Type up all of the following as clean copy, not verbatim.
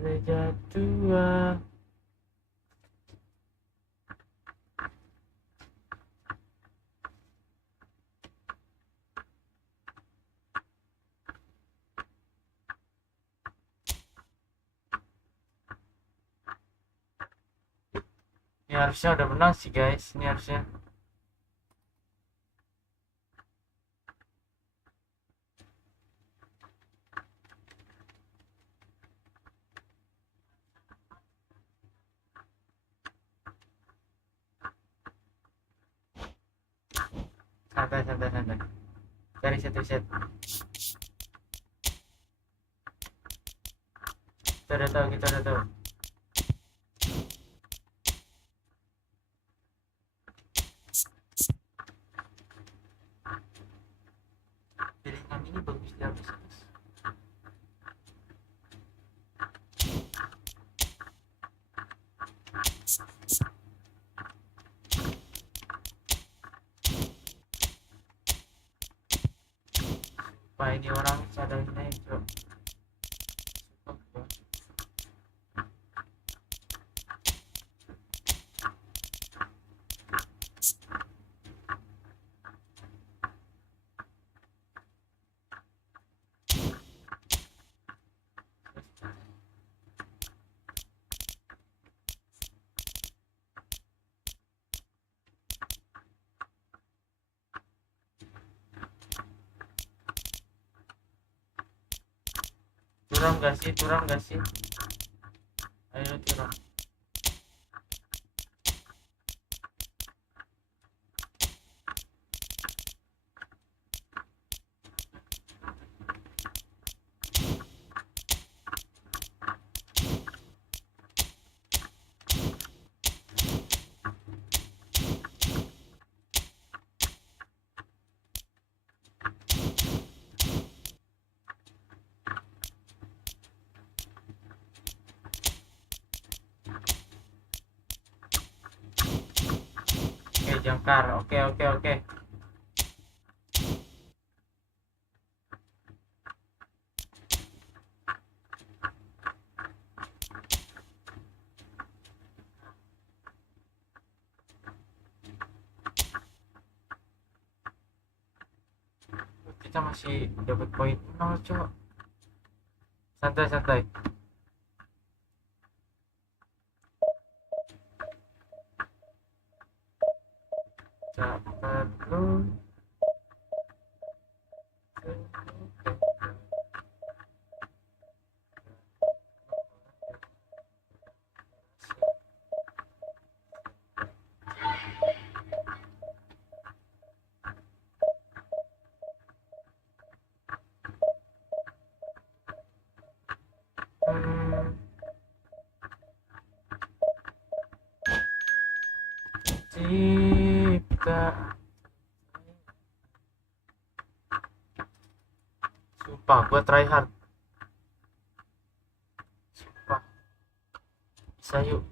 gereja tua. Ini harusnya udah menang sih guys, ini harusnya. Santai. Cari set. Kita udah tahu. Jaringan ini bagus ya, bagus. Wah, ini orang sadarnya itu. Curang gak sih? Ayo curang. Oke, jangkar. Oke. Kita masih dapat poin 0, coba. Santai. Cepat lu. Cipta. Sumpah, gue try hard. Sumpah. Bisa yuk.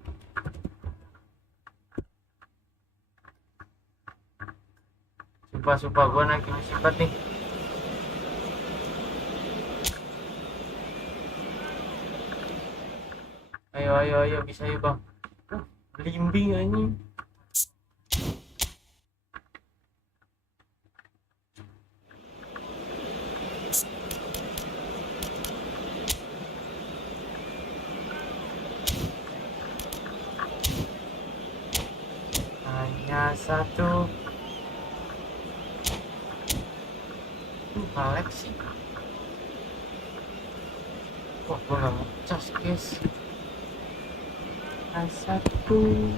Sumpah, gue naikin sifat nih. Ayo, bisa yuk bang. Belimbing anjing. Hanya satu. Alex sih. Wah, gue gak ngecas guys. Satu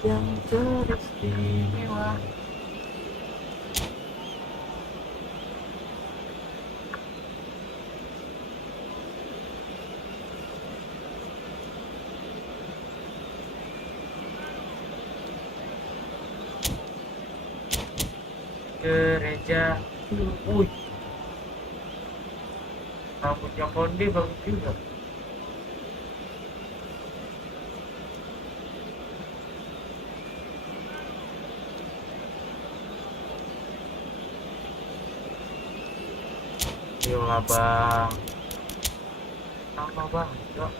yang teristimewa. Gereja. Wih, rambutnya Konde bagus juga. Yolah bang, apa bang? Yuk.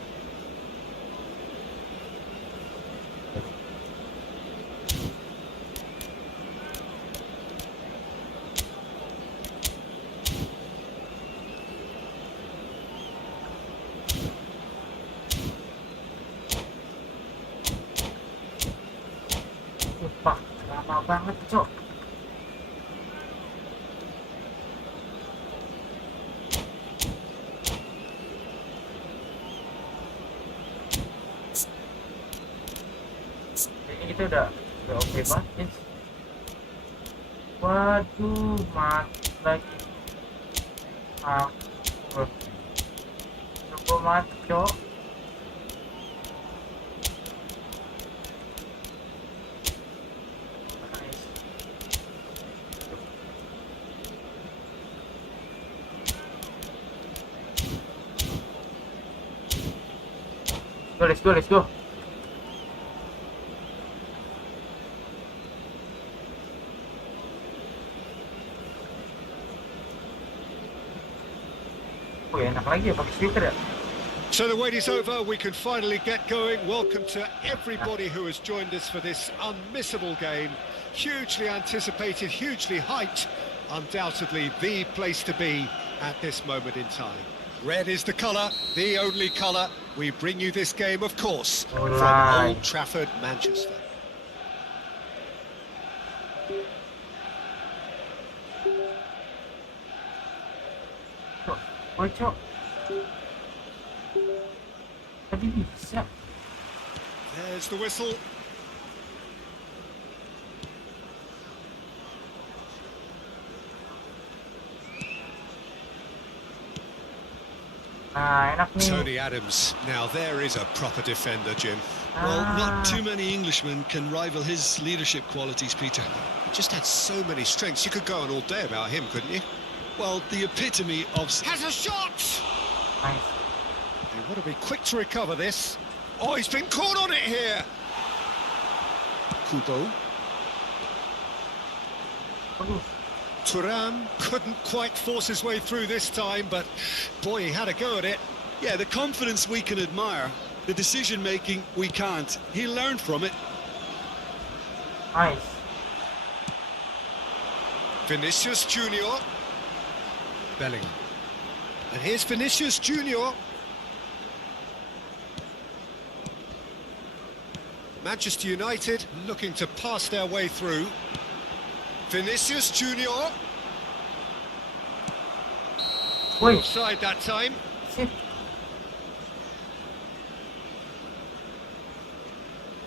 banget, Cok. Ini kita udah oke banget, guys. Waduh, mati lagi. Coba mati, Cok. Let's go. Oh ya, enak lagi ya pakai speaker ya. So the wait is over, we can finally get going. Welcome to everybody who has joined us for this unmissable game. Hugely anticipated, hugely hyped, undoubtedly the place to be at this moment in time. Red is the colour, the only colour. We bring you this game, of course, from Old Trafford, Manchester. Cok. Tadi bisa. There's the whistle. Nah, enak nih. Tony Adams. Now there is a proper defender, Jim. Well, not too many Englishmen can rival his leadership qualities, Peter. He just had so many strengths. You could go on all day about him, couldn't you? Well, the epitome of... Has a shot! Nice. They want to be quick to recover this. Oh, he's been caught on it here! Kubo. Aduh. Thuram couldn't quite force his way through this time, but boy, he had a go at it. Yeah, the confidence we can admire, the decision-making we can't. He learned from it. Nice. Vinicius Junior. Bellingham. And here's Vinicius Junior. Manchester United looking to pass their way through. Vinicius Junior. Wait. Offside that time. Sip.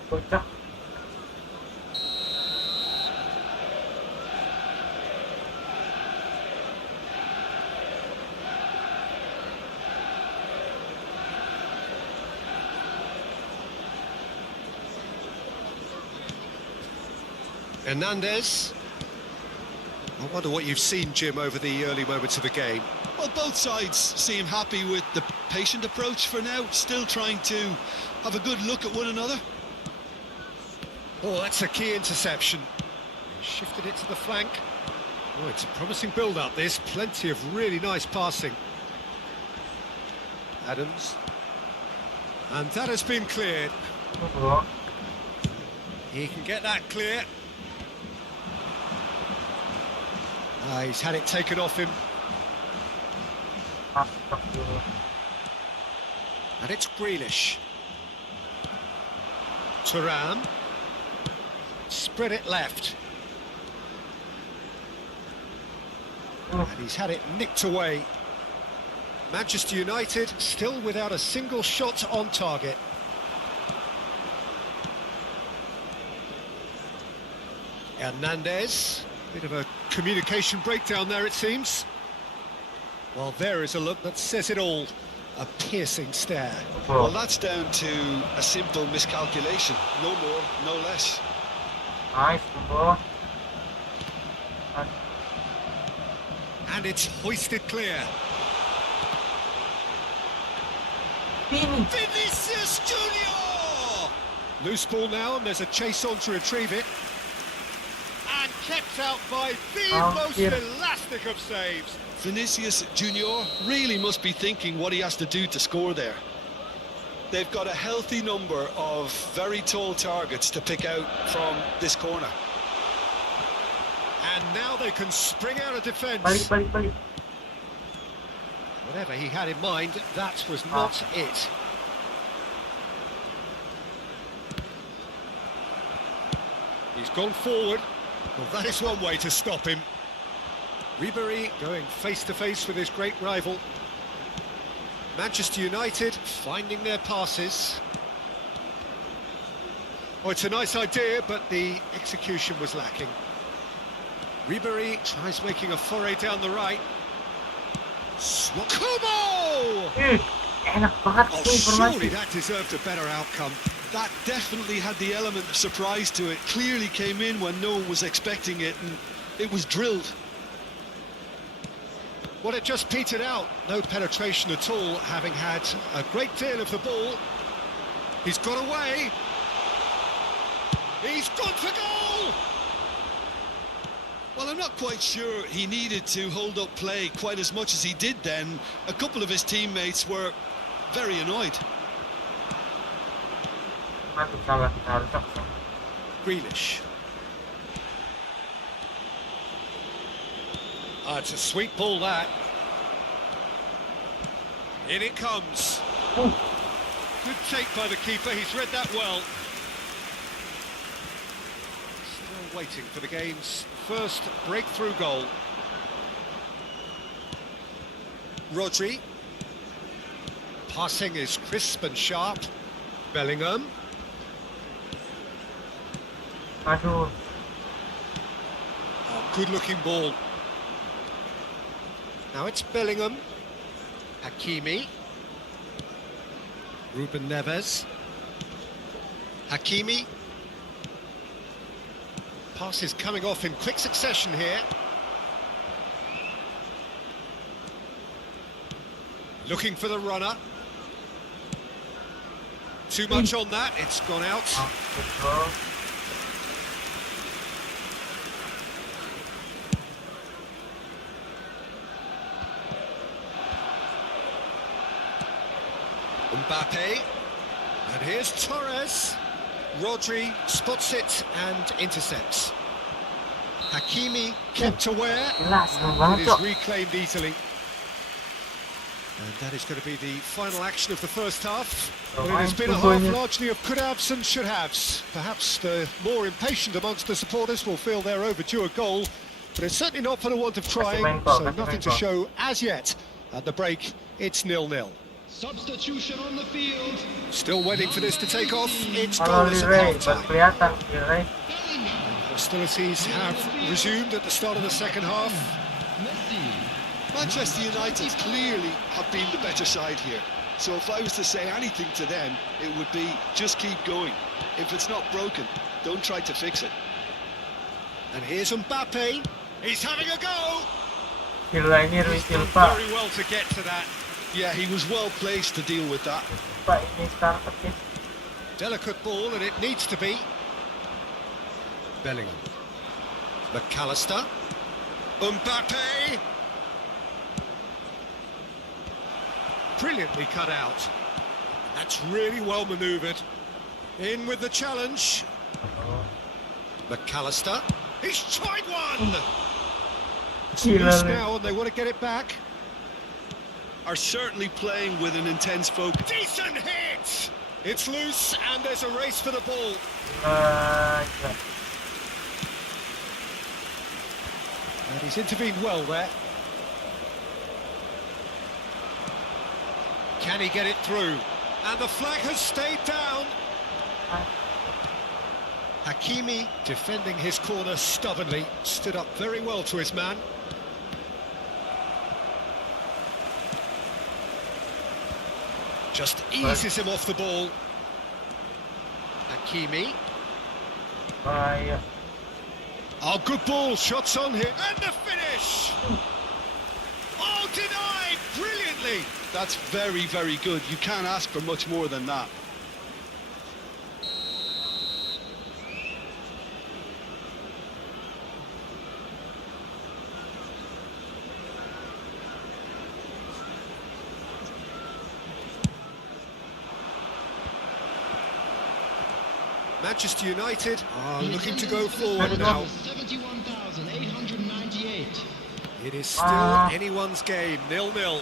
Kocak. Hernandez. I wonder what you've seen, Jim, over the early moments of the game. Well, both sides seem happy with the patient approach for now, still trying to have a good look at one another. Oh, that's a key interception. Shifted it to the flank. Oh, it's a promising build-up, this. Plenty of really nice passing. Adams. And that has been cleared. Oh. He can get that clear. He's had it taken off him. And it's Grealish. Thuram. Spread it left. And he's had it nicked away. Manchester United still without a single shot on target. Hernandez. Bit of a communication breakdown there, it seems. Well, there is a look that says it all. A piercing stare. Well, that's down to a simple miscalculation. No more, no less. Nice, bro. And it's hoisted clear. Vinicius Junior! Loose ball now, and there's a chase on to retrieve it. And kept out by the most elastic of saves. Vinicius Junior really must be thinking what he has to do to score there. They've got a healthy number of very tall targets to pick out from this corner. And now they can spring out of defence. Balik. Whatever he had in mind, that was not it. He's gone forward. Well, that is one way to stop him. Ribery going face-to-face with his great rival. Manchester United finding their passes. Oh, it's a nice idea, but the execution was lacking. Ribery tries making a foray down the right. Kubo! Enak banget Oh, sih surely informasi. that deserved a better outcome. That definitely had the element of surprise to it. Clearly came in when no one was expecting it, and it was drilled. Well, it just petered out. No penetration at all, having had a great deal of the ball. He's got away. He's gone for goal! Well, I'm not quite sure he needed to hold up play quite as much as he did then. A couple of his teammates were very annoyed. Mati salah, harus aksen. Grealish. Ah, it's a sweet ball, that. In it comes. Good take by the keeper, he's read that well. Still waiting for the game's first breakthrough goal. Rodri. Passing is crisp and sharp. Bellingham. Aduh, Oh, good-looking ball. Now it's Bellingham. Hakimi. Ruben Neves. Hakimi. Pass is coming off in quick succession here. Looking for the runner. Too much on that, it's gone out. betul. Mbappe. And here's Torres. Rodri spots it and intercepts. Hakimi kept aware. Jelas, seru It banget is cok. reclaimed easily. And that is going to be the final action of the first half. But it has been a half largely of could-haves and should-haves. Perhaps the more impatient amongst the supporters will feel they're overdue a goal, but it's certainly not for the want of trying, so nothing to show as yet. At the break, it's 0-0. Substitution on the field. Still waiting for this to take off. It's Kalau goalless at Liray, baru half-time. kelihatan Liray. Hostilities have resumed at the start of the second half. Messi. Manchester United clearly have been the better side here. So if I was to say anything to them, it would be just keep going. If it's not broken, don't try to fix it. And here's Mbappe. He's having a go. Silva ini Rui He's done Silva. very well to get to that. Yeah, he was well placed to deal with that. Pak ini starter ya. Delicate ball, and it needs to be. Bellingham. McAllister. Mbappe. Brilliantly cut out. That's really well manoeuvred. In with the challenge. McAllister. He's tried one! It's Gila, loose Lee. now, and they want to get it back. Are certainly playing with an intense focus. Decent hit! It's loose, and there's a race for the ball. Gila. And he's intervened well there. Can he get it through? And the flag has stayed down. Hakimi defending his corner stubbornly, stood up very well to his man. Just eases him off the ball. Hakimi. Bahaya. Oh, good ball, shots on here. And the finish! Oh, denied brilliantly. That's very, very good. You can't ask for much more than that. Manchester United are looking to go Attendance for this forward match now. was 71,898. It is still anyone's game, 0-0.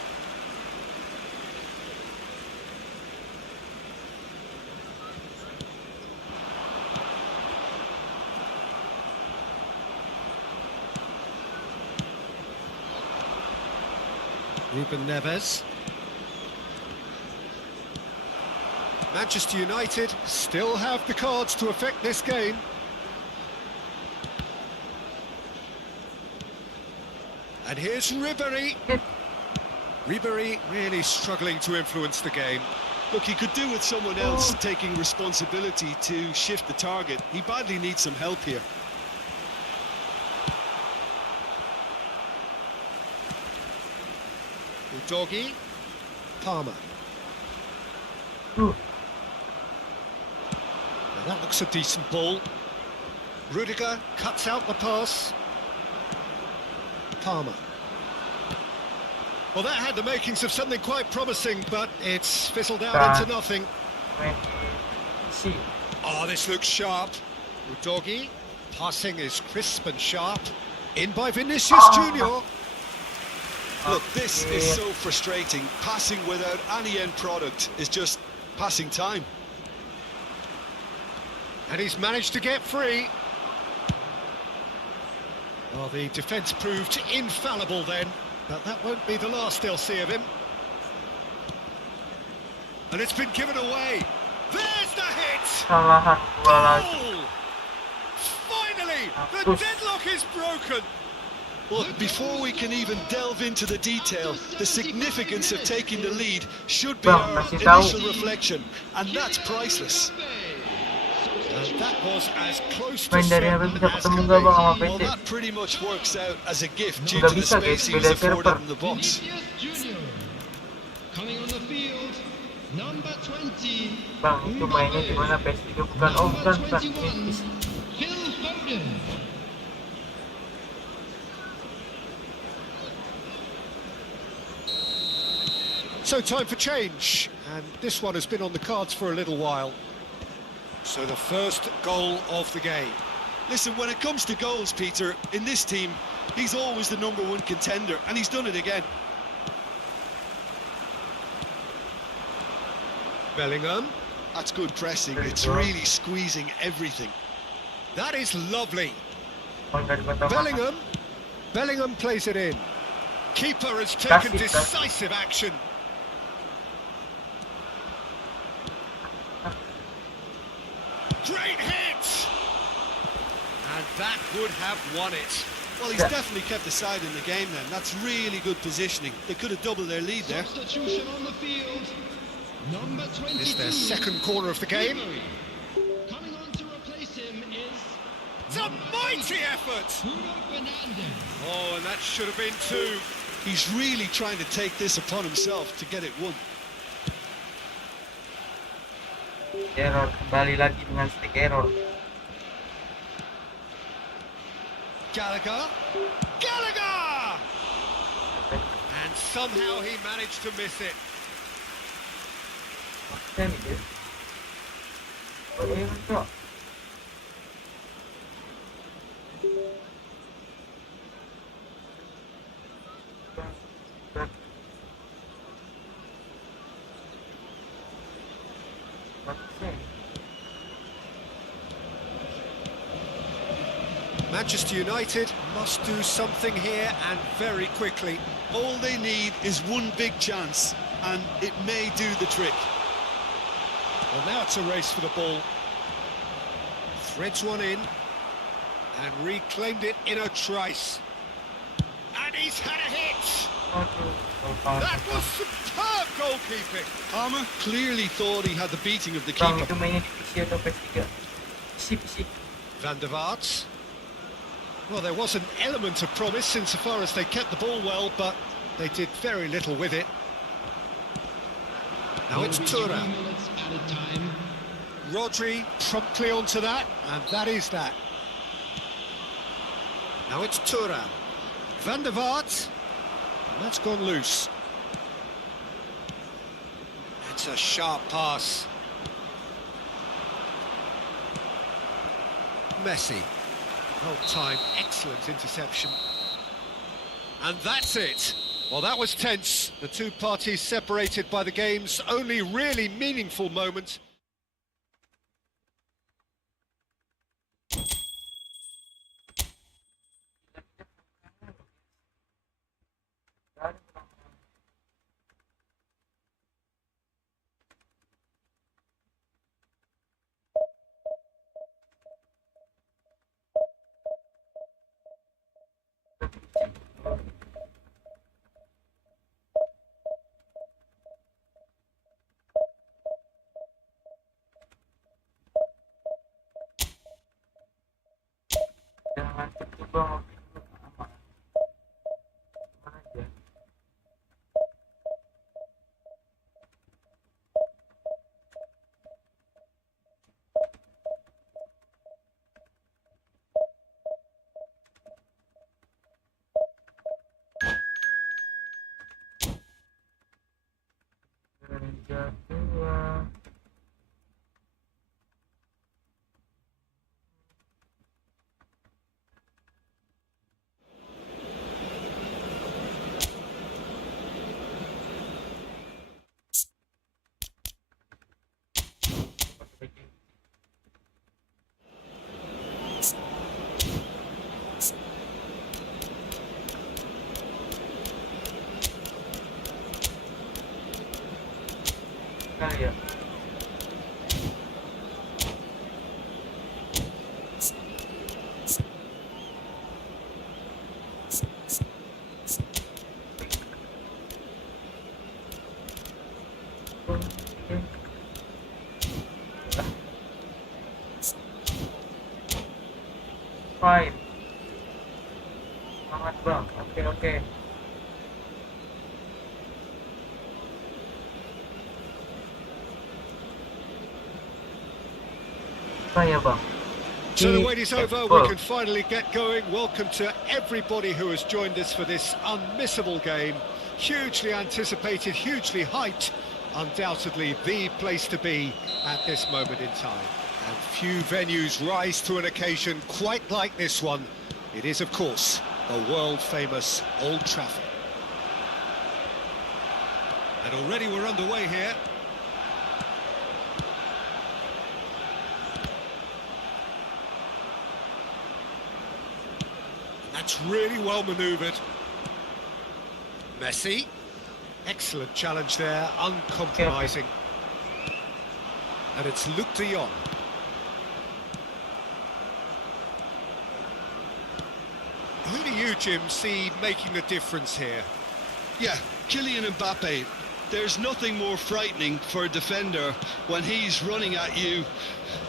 Ruben Neves. Manchester United still have the cards to affect this game. And here's Ribéry. Ribéry really struggling to influence the game. Look, he could do with someone else taking responsibility to shift the target. He badly needs some help here. Udogi. Palmer. Tuh, Now that looks a decent ball. Rudiger cuts out the pass. Palmer. Well, that had the makings of something quite promising, but it's fizzled out into nothing. see. Oh, this looks sharp. Udogi. Passing is crisp and sharp. In by Vinicius Junior. Look, this is so frustrating. Passing without any end product is just passing time. And he's managed to get free. Well, the defence proved infallible then, but that won't be the last they'll see of him. And it's been given away. There's the hit! Kesalahan gua lagi. Goal! Finally, the deadlock is broken. Look, before we can even delve into the detail, the significance of taking the lead should be Bang, our kasih tahu. initial reflection, and that's priceless. And that was as close to Main dari certain HP bisa as ketemu can gak be. bang sama Well, PC? that pretty much works out as a gift due Nggak to the bisa, guys, space he was beda afforded server. in the box. Vinicius Junior. Coming on the field, number 20. Bang, itu mainnya di mana PS3 bukan? Oh, Number bukan. 21, Phil Foden. So time for change, and this one has been on the cards for a little while. So the first goal of the game. Listen, when it comes to goals, Peter, in this team, he's always the #1 contender, and he's done it again. Bellingham. That's good pressing. There you It's go. really squeezing everything. That is lovely. Bang dari kota mana? Bellingham. Bellingham plays it in. Keeper has taken Kasih, decisive action. Great hit! And that would have won it. Well, he's Yeah. definitely kept the side in the game then. That's really good positioning. They could have doubled their lead there. Substitution on the field, number 22. It's their second corner of the game. Ribéry. Coming on to replace him is It's a mighty effort! Bruno Fernandes. Oh, and that should have been two. He's really trying to take this upon himself to get it won. Error, kembali lagi dengan stick error. Gallagher. Gallagher! And somehow he managed to miss it. Maksudnya nih, guys. Oh, iya, Cok. Manchester United must do something here and very quickly. All they need is one big chance, and it may do the trick. Well, now it's a race for the ball. Threads one in and reclaimed it in a trice. And he's had a hit! That was superb goalkeeping! Palmer clearly thought he had the beating of the Bang, keeper. itu mainnya di PC atau PS3? PC. Van der Vaart. Well, there was an element of promise insofar as they kept the ball well, but they did very little with it. Now it's Will be 3 Thuram. minutes added time. Rodri promptly onto that, and that is that. Now it's Thuram. Van der Vaart. And that's gone loose. That's a sharp pass. Messi. Well timed, excellent interception. And that's it. Well, that was tense. The two parties separated by the game's only really meaningful moment. Jangan coba ngopi dulu aman. Aman aja. Gereja tua. Kali ya. Fine. Semangat bang. Oke. Ya bang. So the wait is over, we can finally get going. Welcome to everybody who has joined us for this unmissable game. Hugely anticipated, hugely hyped. Undoubtedly the place to be at this moment in time. And few venues rise to an occasion quite like this one. It is, of course, the world-famous Old Trafford. And already we're underway here. That's really well manoeuvred. Messi. Excellent challenge there, uncompromising. And it's Luke de Jong. Who do you, Jim, see making the difference here? Yeah, Kylian Mbappe. There's nothing more frightening for a defender when he's running at you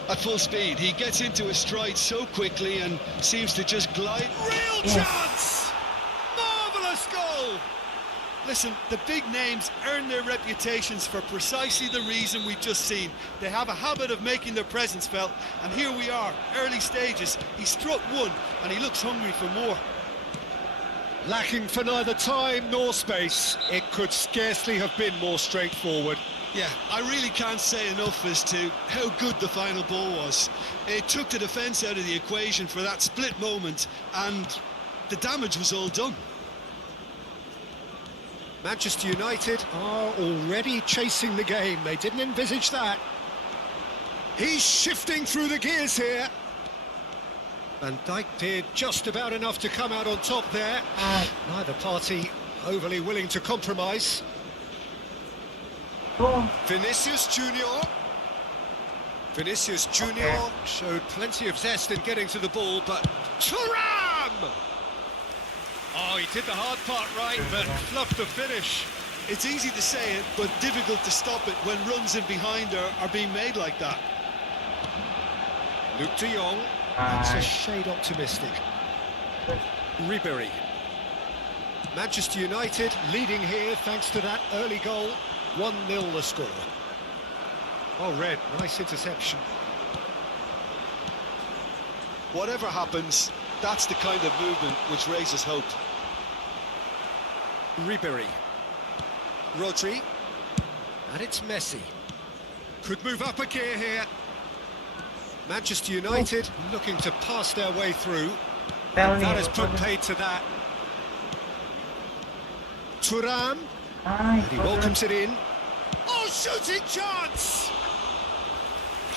at full speed. He gets into his stride so quickly and seems to just glide. Real chance! Marvellous goal! Listen, the big names earn their reputations for precisely the reason we've just seen. They have a habit of making their presence felt, and here we are, early stages. He struck one, and he looks hungry for more. Lacking for neither time nor space. It could scarcely have been more straightforward. Yeah, I really can't say enough as to how good the final ball was. It took the defence out of the equation for that split moment, and the damage was all done. Manchester United are already chasing the game. They didn't envisage that. He's shifting through the gears here. Van Dijk did just about enough to come out on top there. Neither party overly willing to compromise. Vinicius Junior. Vinicius Junior showed plenty of zest in getting to the ball, but Thuram! Oh, he did the hard part right, but fluffed the finish. It's easy to say it, but difficult to stop it when runs in behind are being made like that. Luke de Jong. That's a shade optimistic. Ribéry. Manchester United leading here thanks to that early goal. 1-0 the score. Oh, Red, nice interception. Whatever happens, that's the kind of movement which raises hope. Ribéry. Rodri. And it's Messi. Could move up a gear here. Manchester United looking to pass their way through. That has put paid to that. Thuram. And he welcomes it in. Oh, shooting chance!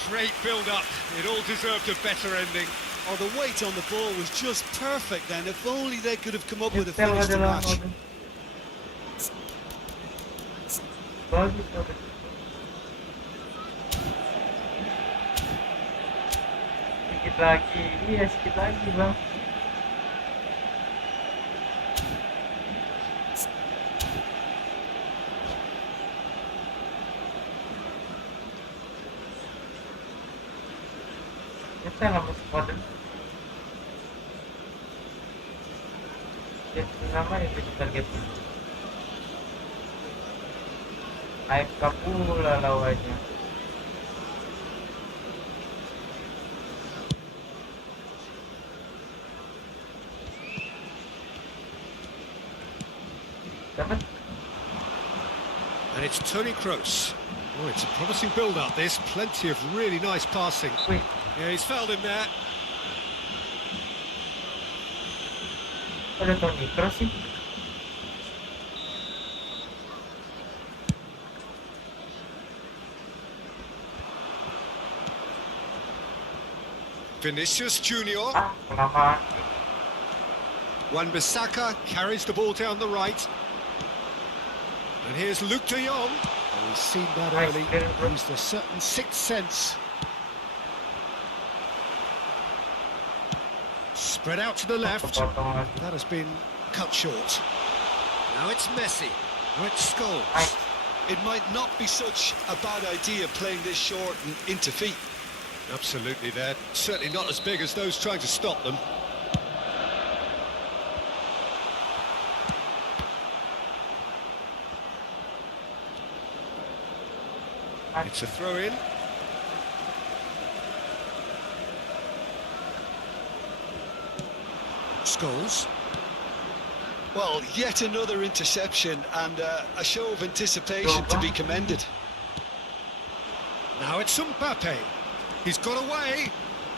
Great build-up. It all deserved a better ending. Oh, the weight on the ball was just perfect then. If only they could have come up with a finish to match. Sedikit lagi, iya sedikit lagi bang. Kita nggak masuk pada. Jadi nama yang kita target. AFK pula lawannya. Dapat. And it's Toni Kroos. Oh, it's a promising build-up, this. Plenty of really nice passing. Wih, Yeah, he's fouled him there. ada Toni Kroos sih. Vinicius Junior. Ah, kelamaan. Wan-Bissaka carries the ball down the right. And here's Luke de Jong. Oh, he's seen that Nice early. clear, bro. Used a certain sixth sense. Spread out to the left. Potongan. That has been cut short. Now it's Messi. Now it's Scholes. Nice. It might not be such a bad idea playing this short and into feet. Absolutely, they're certainly not as big as those trying to stop them. It's a throw-in. Scholes. Well, yet another interception and a show of anticipation to be commended. Now it's Mbappe. He's got away.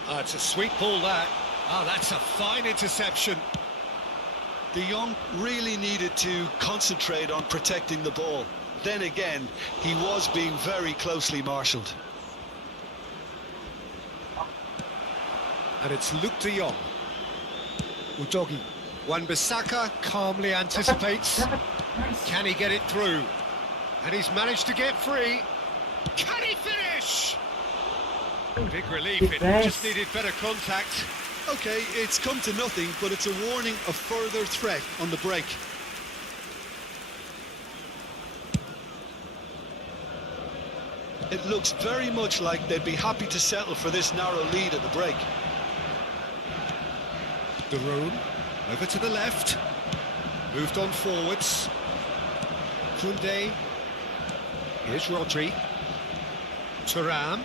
Oh, it's a sweet ball, that. Oh, that's a fine interception. De Jong really needed to concentrate on protecting the ball. Then again, he was being very closely marshalled. And it's Luke de Jong. Udogi. Wan-Bissaka calmly anticipates. Dapat. Nice. Can he get it through? And he's managed to get free. Can he finish? Big relief, it just needed better contact. Okay, it's come to nothing, but it's a warning of further threat on the break. It looks very much like they'd be happy to settle for this narrow lead at the break. De Roon, over to the left. Moved on forwards. Koundé. Here's Rodri. Thuram.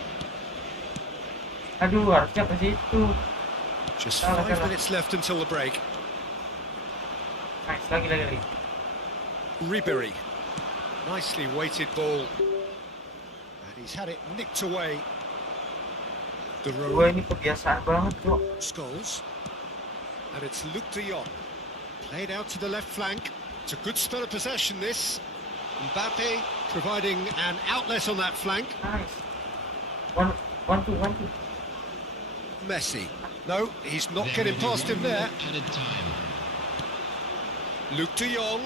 Aduh, harusnya ke situ. Just Salah, 5 salah. minutes left until the break. Nice, lagi. Ribery. Nicely weighted ball. And he's had it nicked away. De Gue Roon. ini kebiasaan banget, bro. Scholes. And it's Luke de Jong. Played out to the left flank. It's a good spell of possession, this. Mbappe providing an outlet on that flank. Nice. One, two. Messi. No, he's not There getting will be past him one there. more added time. Luke de Jong.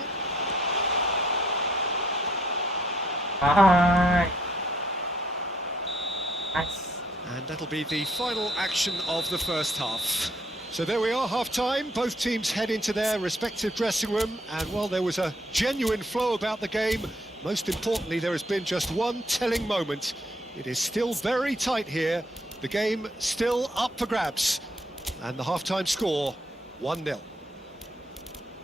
Nice. And that'll be the final action of the first half. So there we are, half-time. Both teams head into their respective dressing room. And while there was a genuine flow about the game, most importantly, there has been just one telling moment. It is still very tight here. The game still up for grabs. And the half-time score, 1-0.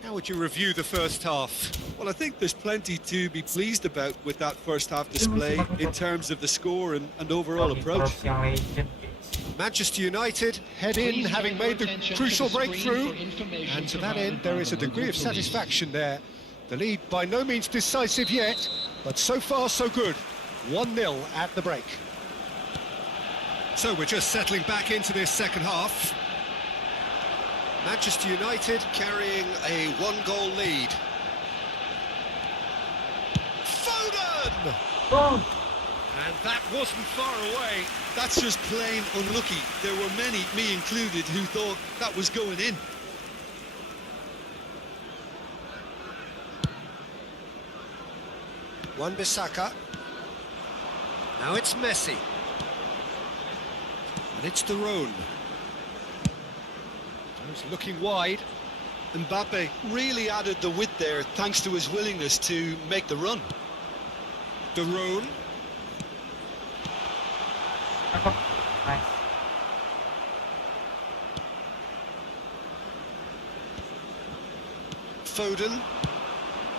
How would you review the first half? Well, I think there's plenty to be pleased about with that first half display in terms of the score and overall Toni approach. Kroos yang legend. Manchester United head in, Please having draw your made the attention crucial to the screen breakthrough, for information and to that provided end there by is a the degree of local police. satisfaction there. The lead by no means decisive yet, but so far so good. 1-0 at the break. So we're just settling back into this second half. Manchester United carrying a one-goal lead. Foden! Oh, And that wasn't far away. That's just plain unlucky. There were many, me included, who thought that was going in. Wan-Bissaka. Now it's Messi. And it's De Roon. He's looking wide. Mbappe really added the width there thanks to his willingness to make the run. De Roon. tangkap. Nice. Foden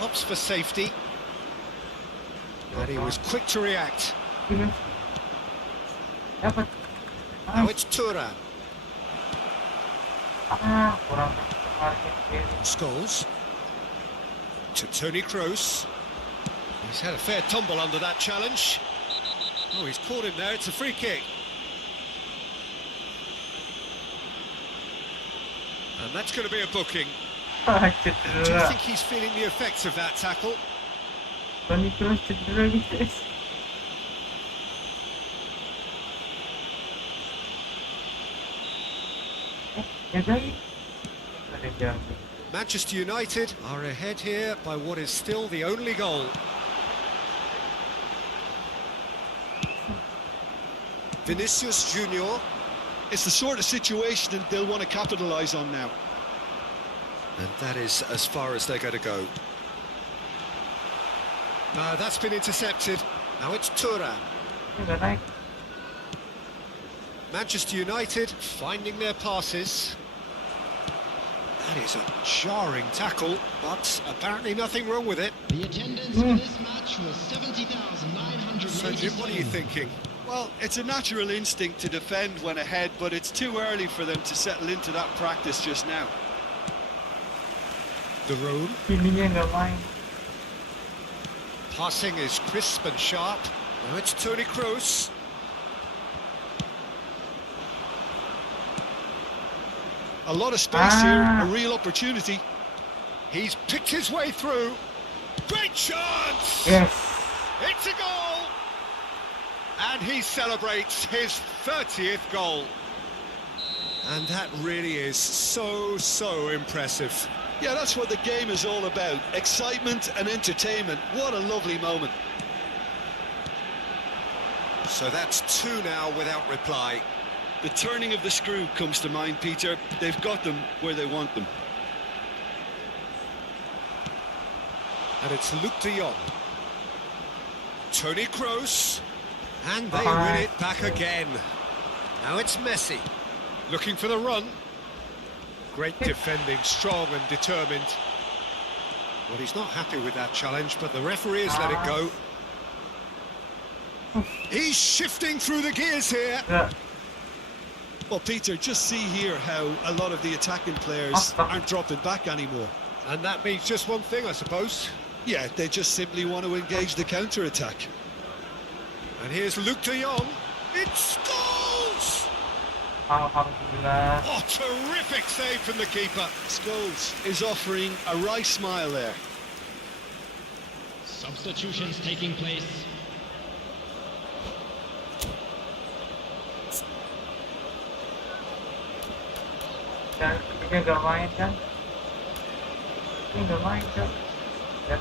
opts for safety. And he was quick to react. Dapat. Now it's Tura. Kurang market kiri. Scholes to Toni Kroos. He's had a fair tumble under that challenge. Oh, he's caught him there. It's a free kick. And that's going to be a booking. Do you Cedera. think he's feeling the effects of that tackle? Toni Kroos cedera guys. Ya guys. Ada jam. Manchester United are ahead here by what is still the only goal. Vinicius Junior. It's the sort of situation that they'll want to capitalise on now. And that is as far as they're going to go. No, that's been intercepted. Now it's Tura. Udah naik. Manchester United finding their passes. That is a jarring tackle, but apparently nothing wrong with it. The attendance for this match was 70,987. So Jim, what are you thinking? Well, it's a natural instinct to defend when ahead, but it's too early for them to settle into that practice just now. The room. Ininya nggak main. Passing is crisp and sharp. Now it's Toni Kroos. A lot of space here, a real opportunity. He's picked his way through. Great chance! Yes. It's a goal! And he celebrates his 30th goal. And that really is so impressive. Yeah, that's what the game is all about. Excitement and entertainment. What a lovely moment. So that's two now without reply. The turning of the screw comes to mind, Peter. They've got them where they want them. And it's Luke de Jong. Toni Kroos. And they win it back again. Now it's Messi. Looking for the run. Great defending, strong and determined. Well, he's not happy with that challenge, but the referee has let it go. He's shifting through the gears here. Ya. Well, Peter, just see here how a lot of the attacking players aren't dropping back anymore. And that means just one thing, I suppose. Yeah, they just simply want to engage the counter-attack. And here's Luke de Jong. It's goals! Alhamdulillah. Oh, terrific save from the keeper. Scholes is offering a wry smile there. Substitutions taking place. Dan ketiga nggak main kan? Ini nggak main kan? Ya.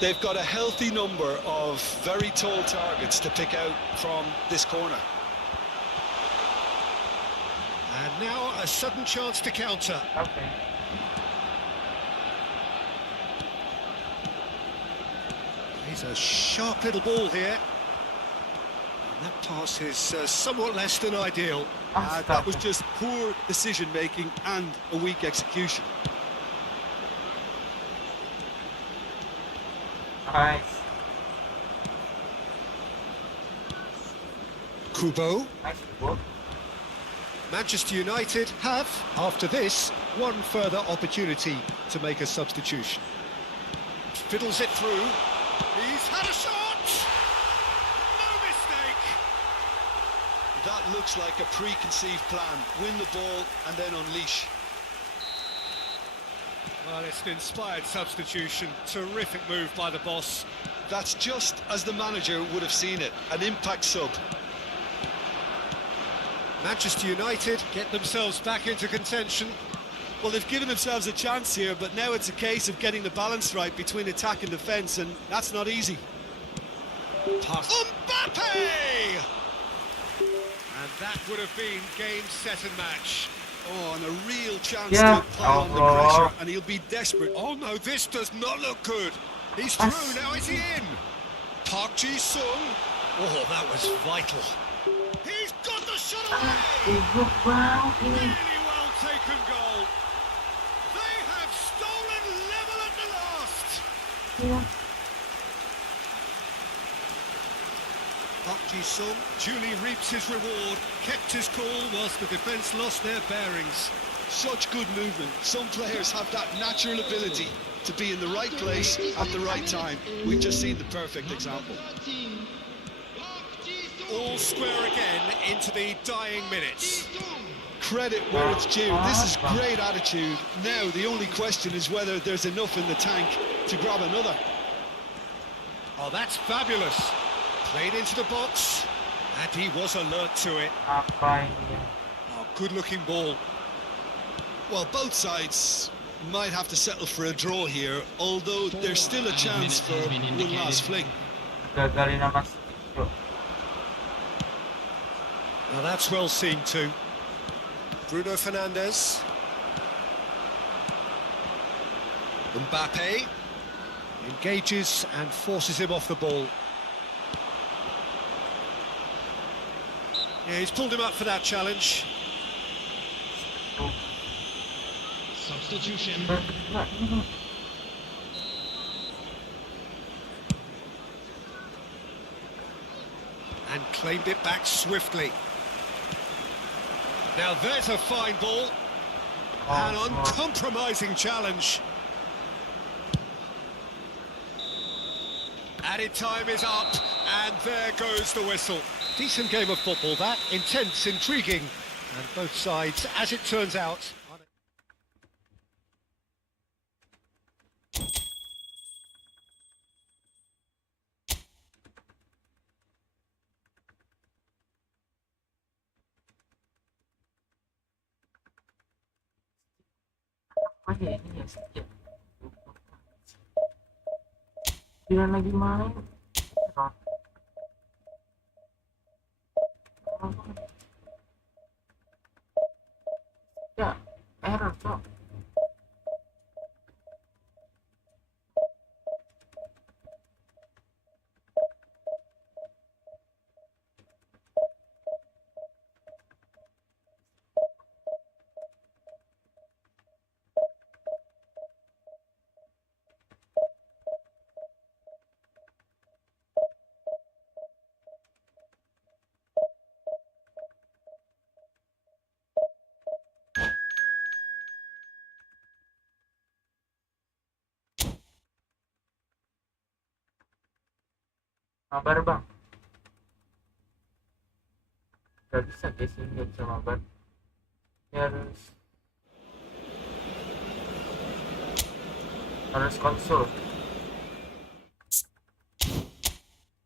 They've got a healthy number of very tall targets to pick out from this corner. And now a sudden chance to counter. Okay. He's a sharp little ball here. And that pass is somewhat less than ideal. That was just poor decision-making and a weak execution. Nice. Kubo. Nice ball. Manchester United have, after this, one further opportunity to make a substitution. Fiddles it through. He's had a shot! No mistake! That looks like a preconceived plan. Win the ball and then unleash. Well, it's an inspired substitution. Terrific move by the boss. That's just as the manager would have seen it. An impact sub. Manchester United get themselves back into contention. Well, they've given themselves a chance here, but now it's a case of getting the balance right between attack and defence, and that's not easy. Pass. Mbappe! That would have been game, set and match. Oh, and a real chance Yeah. to pile on the Oh. pressure, and he'll be desperate. Oh no, this does not look good. He's through, now is he in? Park Ji-sung. Oh, that was vital. He's got the shot away! Wow. Really well taken goal. They have stolen level at the last. Yeah. Park Ji-sung duly reaps his reward, kept his cool whilst the defence lost their bearings. Such good movement. Some players have that natural ability to be in the right place at the right time. We've just seen the perfect example. All square again into the dying minutes. Credit where it's due. This is great attitude. Now the only question is whether there's enough in the tank to grab another. Oh, that's fabulous. Played into the box, and he was alert to it. Apa ini? Oh, good-looking ball. Well, both sides might have to settle for a draw here, although there's still a chance for one last fling. Gagalin nama Steve. Now that's well seen too. Bruno Fernandes. Mbappe engages and forces him off the ball. Yeah, he's pulled him up for that challenge. Substitution. And claimed it back swiftly. Now there's a fine ball. An uncompromising challenge. Added time is up, and there goes the whistle. Decent game of football, that. Intense, intriguing, and both sides, as it turns out... Apa ya ini ya sejak dia lagi main Rot. Ya error cok. Mabar bang, gak bisa guys, ini gak bisa mabar. Ini harus konsul.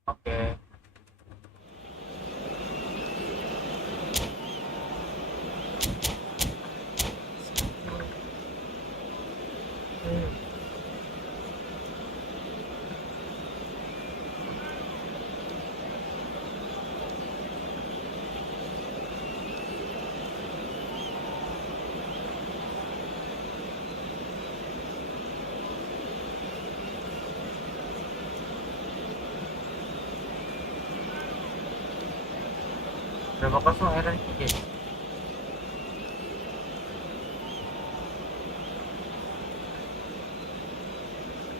Oke. Berapa kosong error guys?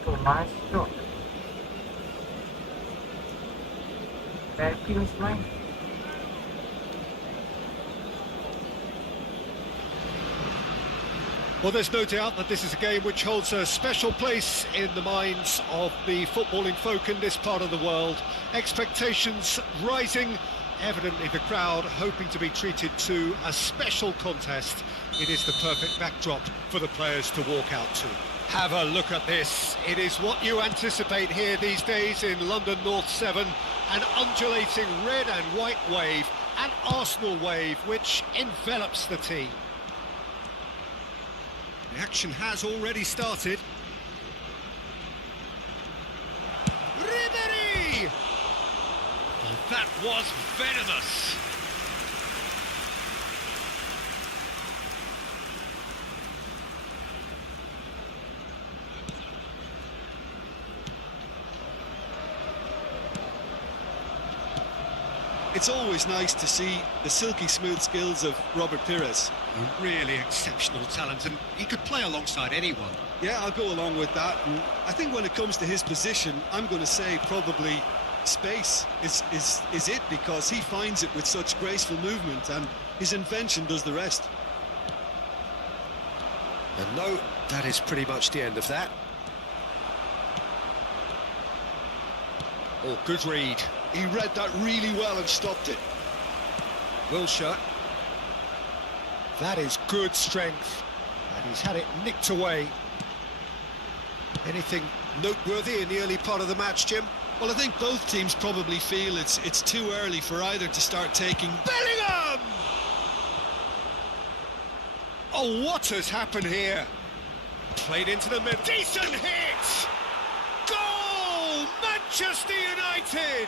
Tuh masuk. Happy mas main. Well, there's no doubt that this is a game which holds a special place in the minds of the footballing folk in this part of the world. Expectations rising. Evidently the crowd hoping to be treated to a special contest. It is the perfect backdrop for the players to walk out to. Have a look at this. It is what you anticipate here these days in London North 7. An undulating red and white wave, an Arsenal wave which envelops the team. The action has already started. Ribery! That was venomous. It's always nice to see the silky smooth skills of Robert Pires. A really exceptional talent, and he could play alongside anyone. Yeah, I'll go along with that. And I think when it comes to his position, I'm going to say probably space is it, because he finds it with such graceful movement, and his invention does the rest. And no, that is pretty much the end of that. Oh, good read. He read that really well and stopped it. Wilshere. That is good strength. And he's had it nicked away. Anything noteworthy in the early part of the match, Jim? Well, I think both teams probably feel it's too early for either to start taking... Bellingham! Oh, what has happened here? Played into the middle. Decent hit! Goal! Manchester United!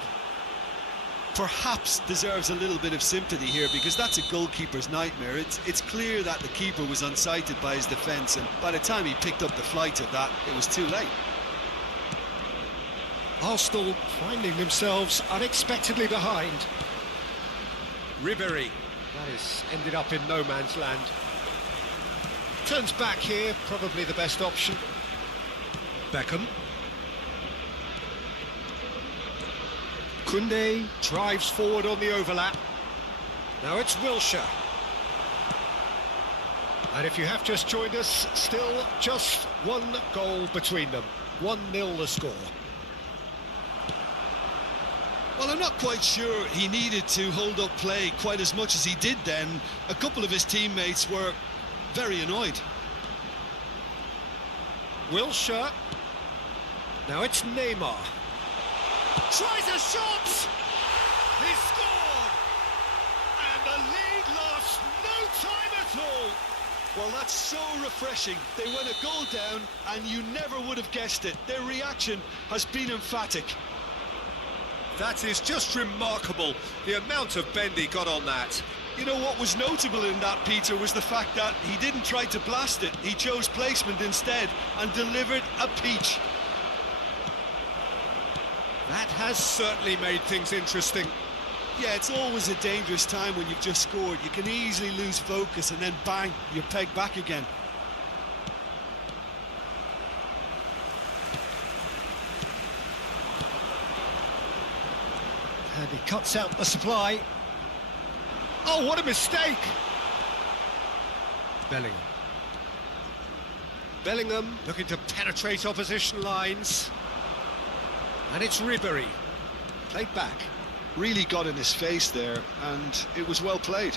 Perhaps deserves a little bit of sympathy here, because that's a goalkeeper's nightmare. It's clear that the keeper was unsighted by his defence, and by the time he picked up the flight of that, it was too late. Arsenal finding themselves unexpectedly behind. Ribéry. That has ended up in no man's land. Turns back here, probably the best option. Beckham. Koundé drives forward on the overlap. Now it's Wilshere. And if you have just joined us, still just one goal between them. 1-0 the score. Well, I'm not quite sure he needed to hold up play quite as much as he did then. A couple of his teammates were very annoyed. Wilshere. Now it's Neymar. Tries a shot! He scored! And the lead lost no time at all! Well, that's so refreshing. They went a goal down and you never would have guessed it. Their reaction has been emphatic. That is just remarkable, the amount of bend he got on that. You know what was notable in that, Peter, was the fact that he didn't try to blast it. He chose placement instead and delivered a peach. That has certainly made things interesting. Yeah, it's always a dangerous time when you've just scored. You can easily lose focus and then bang, you're pegged back again. And he cuts out the supply. Oh, what a mistake! Bellingham. Bellingham looking to penetrate opposition lines. And it's Ribéry. Played back. Really got in his face there, and it was well played.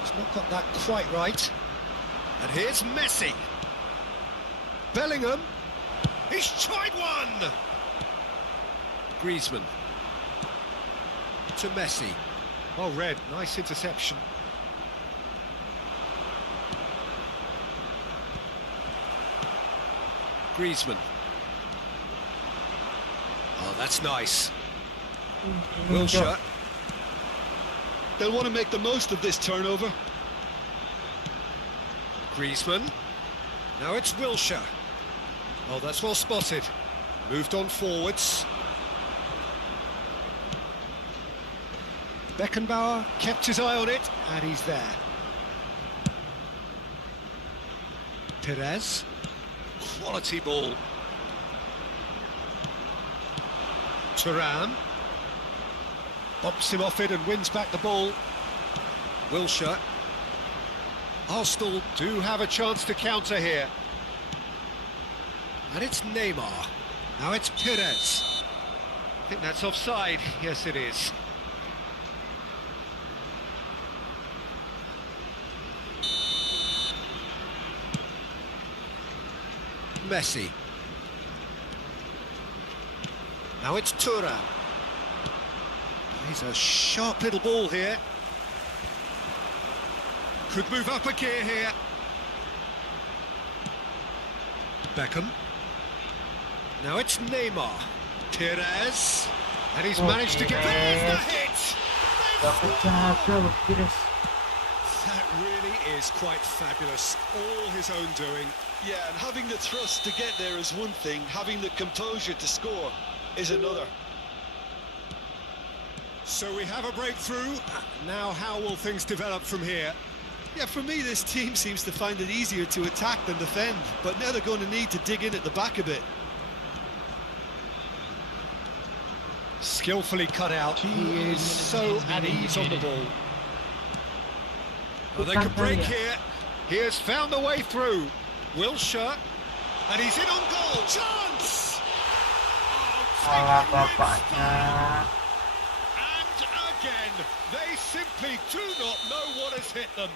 He's not got that quite right. And here's Messi. Bellingham. He's tried one! Griezmann. To Messi. Oh, red. Nice interception. Griezmann. Oh, that's nice. Wilshere. They'll want to make the most of this turnover. Griezmann. Now it's Wilshere. Oh, that's well spotted. Moved on forwards. Beckenbauer kept his eye on it, and he's there. Perez. Quality ball. Thuram. Bumps him off it and wins back the ball. Wilshere. Arsenal do have a chance to counter here. And it's Neymar. Now it's Perez. I think that's offside. Yes, it is. Messi. Now it's Thuram. He's a sharp little ball here. Could move up a gear here. Beckham. Now it's Neymar. Perez. And he's managed to get... There's the hit! That really is quite fabulous. All his own doing. Yeah, and having the thrust to get there is one thing. Having the composure to score is another. So we have a breakthrough. Now how will things develop from here? Yeah, for me, this team seems to find it easier to attack than defend, but now they're going to need to dig in at the back a bit. Skillfully cut out. He is so at ease on the ball. Oh, they could break here. He has found a way through. Wilshere. And he's in on goal. Chance! Salah bapaknya. And again, they simply do not know what has hit them.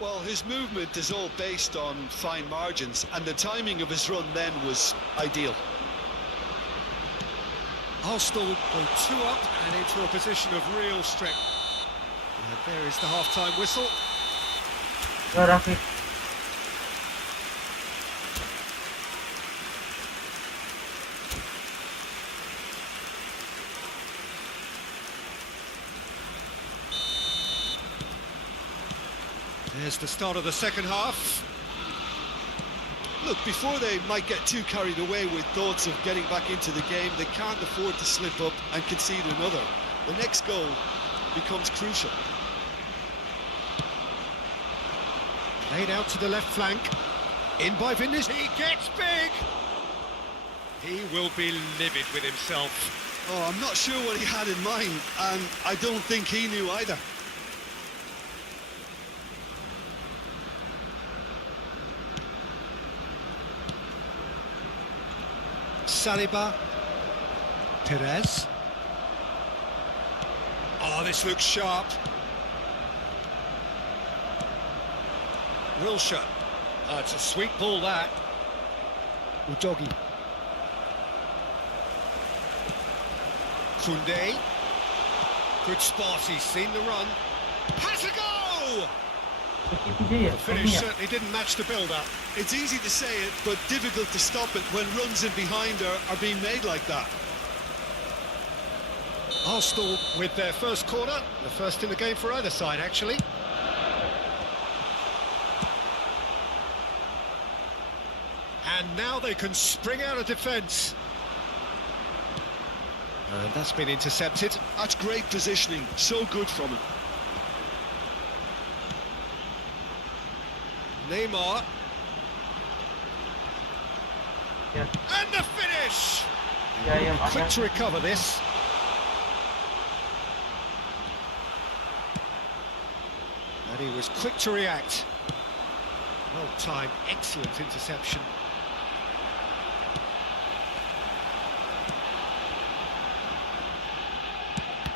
Well, his movement is all based on fine margins, and the timing of his run then was ideal. Arsenal go 2 up and into a position of real strength. And there is the half-time whistle. Go Rafiq. There's the start of the second half. Look, before they might get too carried away with thoughts of getting back into the game, they can't afford to slip up and concede another. The next goal becomes crucial. Laid out to the left flank. In by Vinicius. He gets big. He will be livid with himself. Oh, I'm not sure what he had in mind, and I don't think he knew either. Saliba. Perez. Oh, this looks sharp. Wilshere. Oh, it's a sweet ball, that. Udogi. Koundé. Good spot, he's seen the run. Has a go! The finish certainly didn't match the build-up. It's easy to say it, but difficult to stop it when runs in behind are being made like that. Arsenal with their first corner, the first in the game for either side, actually. And now they can spring out of defence. And that's been intercepted. That's great positioning, so good from him. Neymar. Yeah. And the finish! Yeah, Quick to recover this. And he was quick to react. Well timed, excellent interception.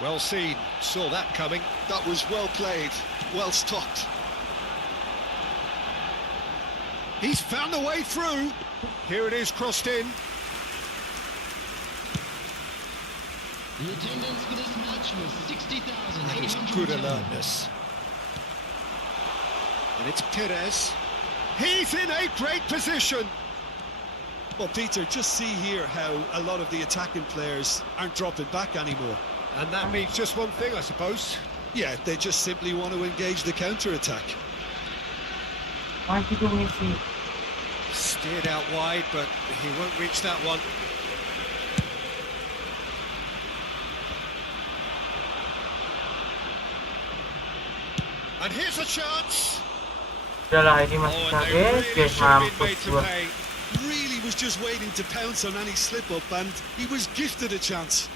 Well seen, saw that coming. That was well played, well stopped. He's found a way through. Here it is, crossed in. The attendance for this match was 60,000. That is good alertness. And it's Perez. He's in a great position. Well, Peter, just see here how a lot of the attacking players aren't dropping back anymore. And that means just one thing, I suppose. Yeah, they just simply want to engage the counter-attack. Why did you miss it? Steered out wide, but he won't reach that one. And here's a chance. Udahlah, ini masih Oh, and kaget. they really Guys, should have been mampus made to gua. pay. Really was just waiting to pounce on any slip-up, and he was gifted a chance.